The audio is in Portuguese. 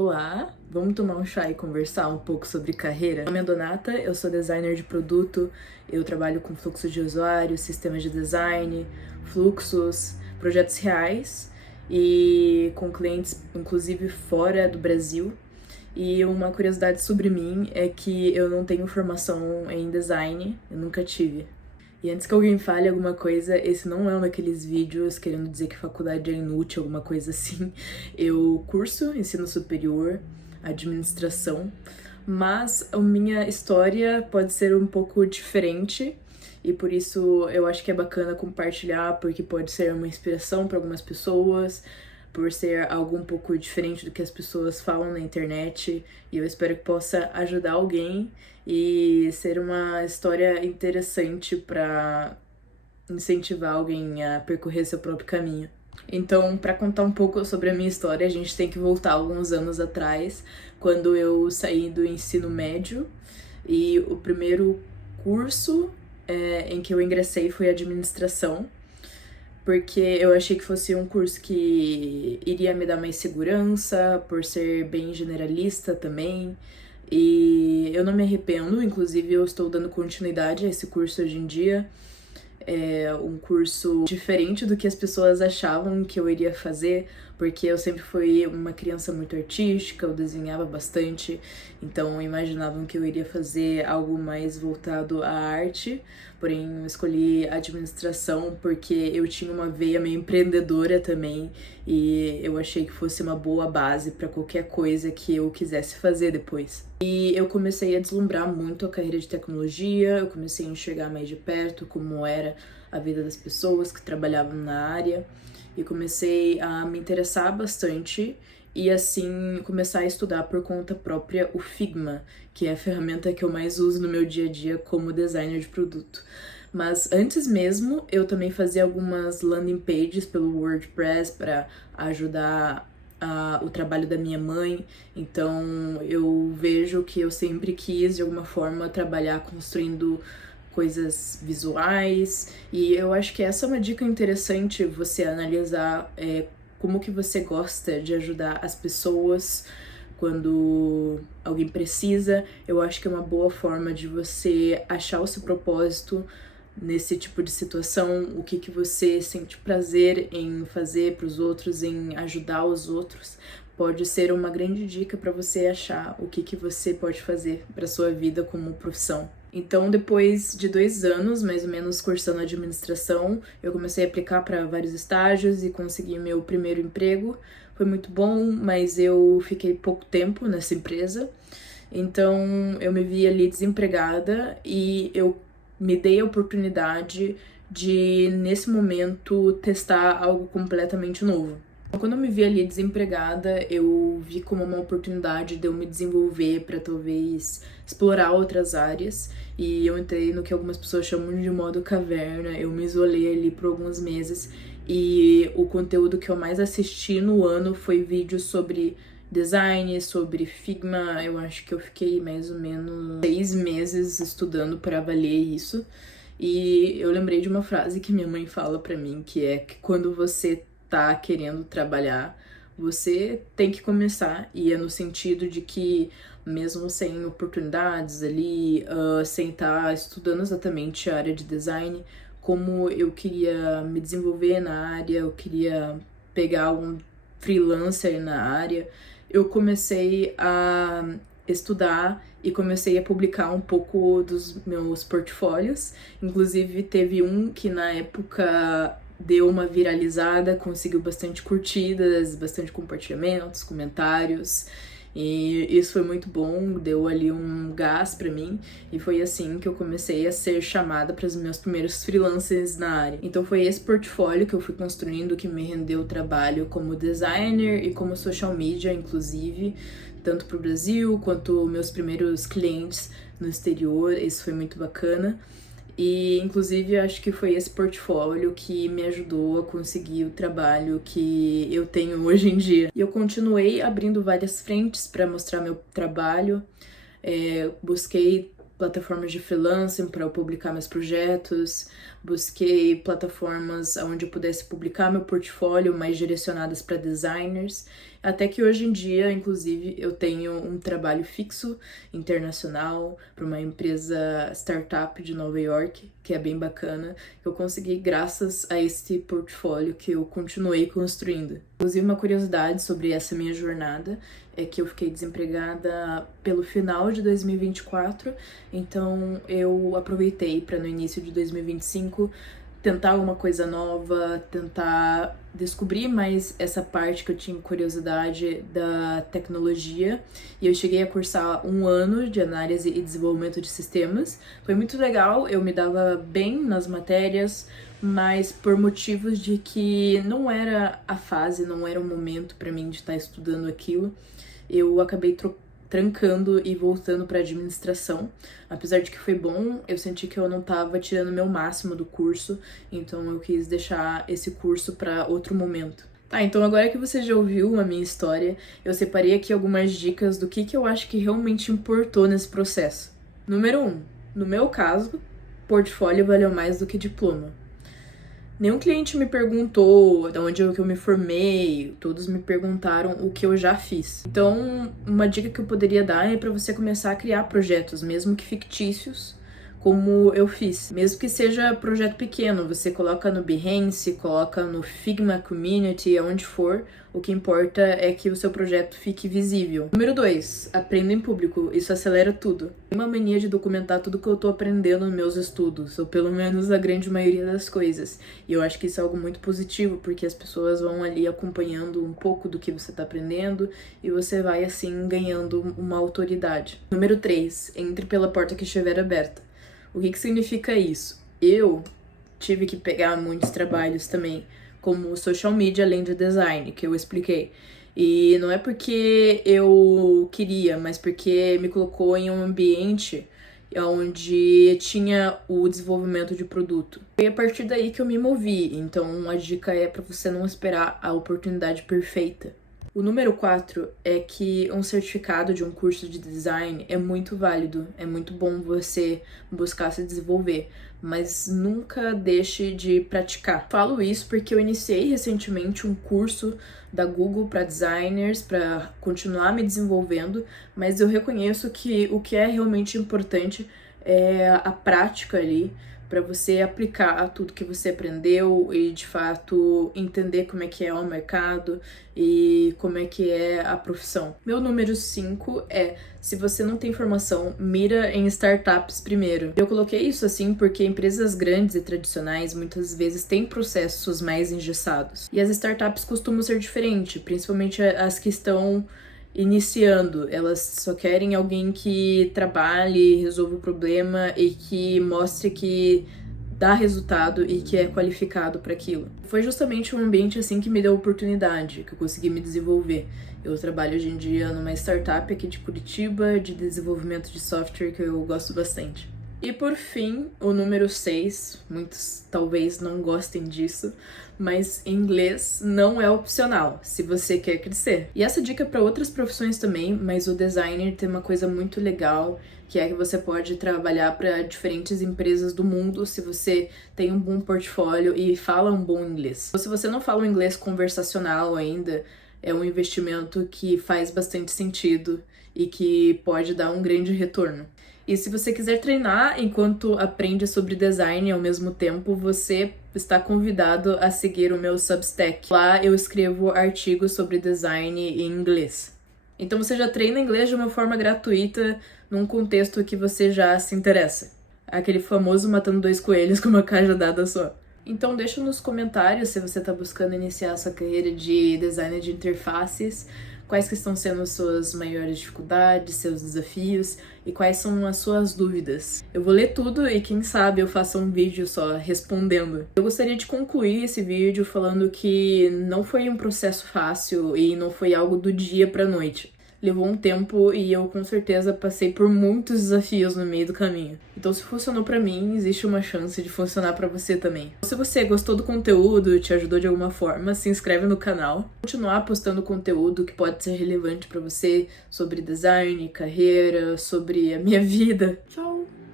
Olá, vamos tomar um chá e conversar um pouco sobre carreira? Meu nome é Donata, eu sou designer de produto, eu trabalho com fluxo de usuário, sistemas de design, fluxos, projetos reais e com clientes inclusive fora do Brasil. E uma curiosidade sobre mim é que eu não tenho formação em design, eu nunca tive. E antes que alguém fale alguma coisa, esse não é um daqueles vídeos querendo dizer que faculdade é inútil, alguma coisa assim. Eu curso ensino superior, administração, mas a minha história pode ser um pouco diferente e por isso eu acho que é bacana compartilhar, porque pode ser uma inspiração para algumas pessoas, por ser algo um pouco diferente do que as pessoas falam na internet, e eu espero que possa ajudar alguém e ser uma história interessante para incentivar alguém a percorrer seu próprio caminho. Então, para contar um pouco sobre a minha história, a gente tem que voltar alguns anos atrás, quando eu saí do ensino médio, e o primeiro curso em que eu ingressei foi administração, porque eu achei que fosse um curso que iria me dar mais segurança, por ser bem generalista também. E eu não me arrependo, inclusive eu estou dando continuidade a esse curso hoje em dia. É um curso diferente do que as pessoas achavam que eu iria fazer, porque eu sempre fui uma criança muito artística, eu desenhava bastante, então imaginavam que eu iria fazer algo mais voltado à arte, porém eu escolhi administração porque eu tinha uma veia meio empreendedora também e eu achei que fosse uma boa base para qualquer coisa que eu quisesse fazer depois. E eu comecei a deslumbrar muito a carreira de tecnologia, eu comecei a enxergar mais de perto como era a vida das pessoas que trabalhavam na área e comecei a me interessar bastante e assim começar a estudar por conta própria o Figma, que é a ferramenta que eu mais uso no meu dia a dia como designer de produto. Mas antes mesmo, eu também fazia algumas landing pages pelo WordPress para ajudar o trabalho da minha mãe, então eu vejo que eu sempre quis de alguma forma trabalhar construindo coisas visuais, e eu acho que essa é uma dica interessante, você analisar como que você gosta de ajudar as pessoas quando alguém precisa. Eu acho que é uma boa forma de você achar o seu propósito nesse tipo de situação, o que que você sente prazer em fazer para os outros, em ajudar os outros. Pode ser uma grande dica para você achar o que que você pode fazer para sua vida como profissão. Então, depois de 2 anos, mais ou menos, cursando administração, eu comecei a aplicar para vários estágios e consegui meu primeiro emprego. Foi muito bom, mas eu fiquei pouco tempo nessa empresa. Então, eu me vi ali desempregada e eu me dei a oportunidade de, nesse momento, testar algo completamente novo. Quando eu me vi ali desempregada, eu vi como uma oportunidade de eu me desenvolver para talvez explorar outras áreas, e eu entrei no que algumas pessoas chamam de modo caverna. Eu me isolei ali por alguns meses e o conteúdo que eu mais assisti no ano foi vídeos sobre design, sobre Figma. Eu acho que eu fiquei mais ou menos 6 meses estudando para valer isso. E eu lembrei de uma frase que minha mãe fala para mim, que é que quando você tá querendo trabalhar, você tem que começar, e é no sentido de que mesmo sem oportunidades ali, sem estar estudando exatamente a área de design, como eu queria me desenvolver na área, eu queria pegar um freelancer na área, eu comecei a estudar e comecei a publicar um pouco dos meus portfólios. Inclusive teve um que na época deu uma viralizada, conseguiu bastante curtidas, bastante compartilhamentos, comentários, e isso foi muito bom, deu ali um gás pra mim, e foi assim que eu comecei a ser chamada para os meus primeiros freelancers na área. Então foi esse portfólio que eu fui construindo que me rendeu trabalho como designer e como social media, inclusive, tanto pro Brasil quanto meus primeiros clientes no exterior. Isso foi muito bacana. E, inclusive, eu acho que foi esse portfólio que me ajudou a conseguir o trabalho que eu tenho hoje em dia. E eu continuei abrindo várias frentes para mostrar meu trabalho, busquei plataformas de freelancing para eu publicar meus projetos, busquei plataformas onde eu pudesse publicar meu portfólio mais direcionadas para designers. Até que hoje em dia, inclusive, eu tenho um trabalho fixo internacional para uma empresa startup de Nova York, que é bem bacana, que eu consegui graças a esse portfólio que eu continuei construindo. Inclusive, uma curiosidade sobre essa minha jornada é que eu fiquei desempregada pelo final de 2024, então eu aproveitei para no início de 2025 tentar alguma coisa nova, tentar descobrir mais essa parte que eu tinha curiosidade da tecnologia. E eu cheguei a cursar 1 ano de análise e desenvolvimento de sistemas. Foi muito legal, eu me dava bem nas matérias, mas por motivos de que não era a fase, não era o momento para mim de estar estudando aquilo, eu acabei trancando e voltando para administração. Apesar de que foi bom, eu senti que eu não estava tirando o meu máximo do curso, então eu quis deixar esse curso para outro momento. Tá, então agora que você já ouviu a minha história, eu separei aqui algumas dicas do que eu acho que realmente importou nesse processo. Número 1. No meu caso, portfólio valeu mais do que diploma. Nenhum cliente me perguntou de onde eu me formei, todos me perguntaram o que eu já fiz. Então, uma dica que eu poderia dar é para você começar a criar projetos, mesmo que fictícios, como eu fiz. Mesmo que seja projeto pequeno, você coloca no Behance, coloca no Figma Community, aonde for, o que importa é que o seu projeto fique visível. Número 2, aprenda em público, isso acelera tudo. Tenho uma mania de documentar tudo que eu tô aprendendo nos meus estudos, ou pelo menos a grande maioria das coisas. E eu acho que isso é algo muito positivo, porque as pessoas vão ali acompanhando um pouco do que você tá aprendendo, e você vai assim ganhando uma autoridade. Número 3, entre pela porta que estiver aberta. O que significa isso? Eu tive que pegar muitos trabalhos também, como social media além de design, que eu expliquei. E não é porque eu queria, mas porque me colocou em um ambiente onde tinha o desenvolvimento de produto. Foi a partir daí que eu me movi, então a dica é para você não esperar a oportunidade perfeita. O número 4 é que um certificado de um curso de design é muito válido, é muito bom você buscar se desenvolver, mas nunca deixe de praticar. Falo isso porque eu iniciei recentemente um curso da Google para designers, para continuar me desenvolvendo, mas eu reconheço que o que é realmente importante é a prática ali, para você aplicar tudo que você aprendeu e, de fato, entender como é que é o mercado e como é que é a profissão. Meu número 5 é, se você não tem formação, mira em startups primeiro. Eu coloquei isso assim porque empresas grandes e tradicionais muitas vezes têm processos mais engessados. E as startups costumam ser diferentes, principalmente as que estão iniciando, elas só querem alguém que trabalhe, resolva o problema e que mostre que dá resultado e que é qualificado para aquilo. Foi justamente um ambiente assim que me deu oportunidade, que eu consegui me desenvolver. Eu trabalho hoje em dia numa startup aqui de Curitiba, de desenvolvimento de software, que eu gosto bastante. E por fim, o número 6, muitos talvez não gostem disso, mas inglês não é opcional, se você quer crescer. E essa dica é para outras profissões também, mas o designer tem uma coisa muito legal, que é que você pode trabalhar para diferentes empresas do mundo se você tem um bom portfólio e fala um bom inglês. Ou se você não fala um inglês conversacional ainda, é um investimento que faz bastante sentido e que pode dar um grande retorno. E se você quiser treinar enquanto aprende sobre design ao mesmo tempo, você está convidado a seguir o meu Substack. Lá eu escrevo artigos sobre design em inglês. Então você já treina inglês de uma forma gratuita num contexto que você já se interessa. Aquele famoso matando 2 coelhos com uma cajadada só. Então deixa nos comentários se você está buscando iniciar a sua carreira de designer de interfaces, quais que estão sendo as suas maiores dificuldades, seus desafios e quais são as suas dúvidas. Eu vou ler tudo e quem sabe eu faça um vídeo só respondendo. Eu gostaria de concluir esse vídeo falando que não foi um processo fácil e não foi algo do dia pra noite. Levou um tempo e eu com certeza passei por muitos desafios no meio do caminho. Então se funcionou pra mim, existe uma chance de funcionar pra você também. Se você gostou do conteúdo, te ajudou de alguma forma, se inscreve no canal. Continuar postando conteúdo que pode ser relevante pra você sobre design, carreira, sobre a minha vida. Tchau!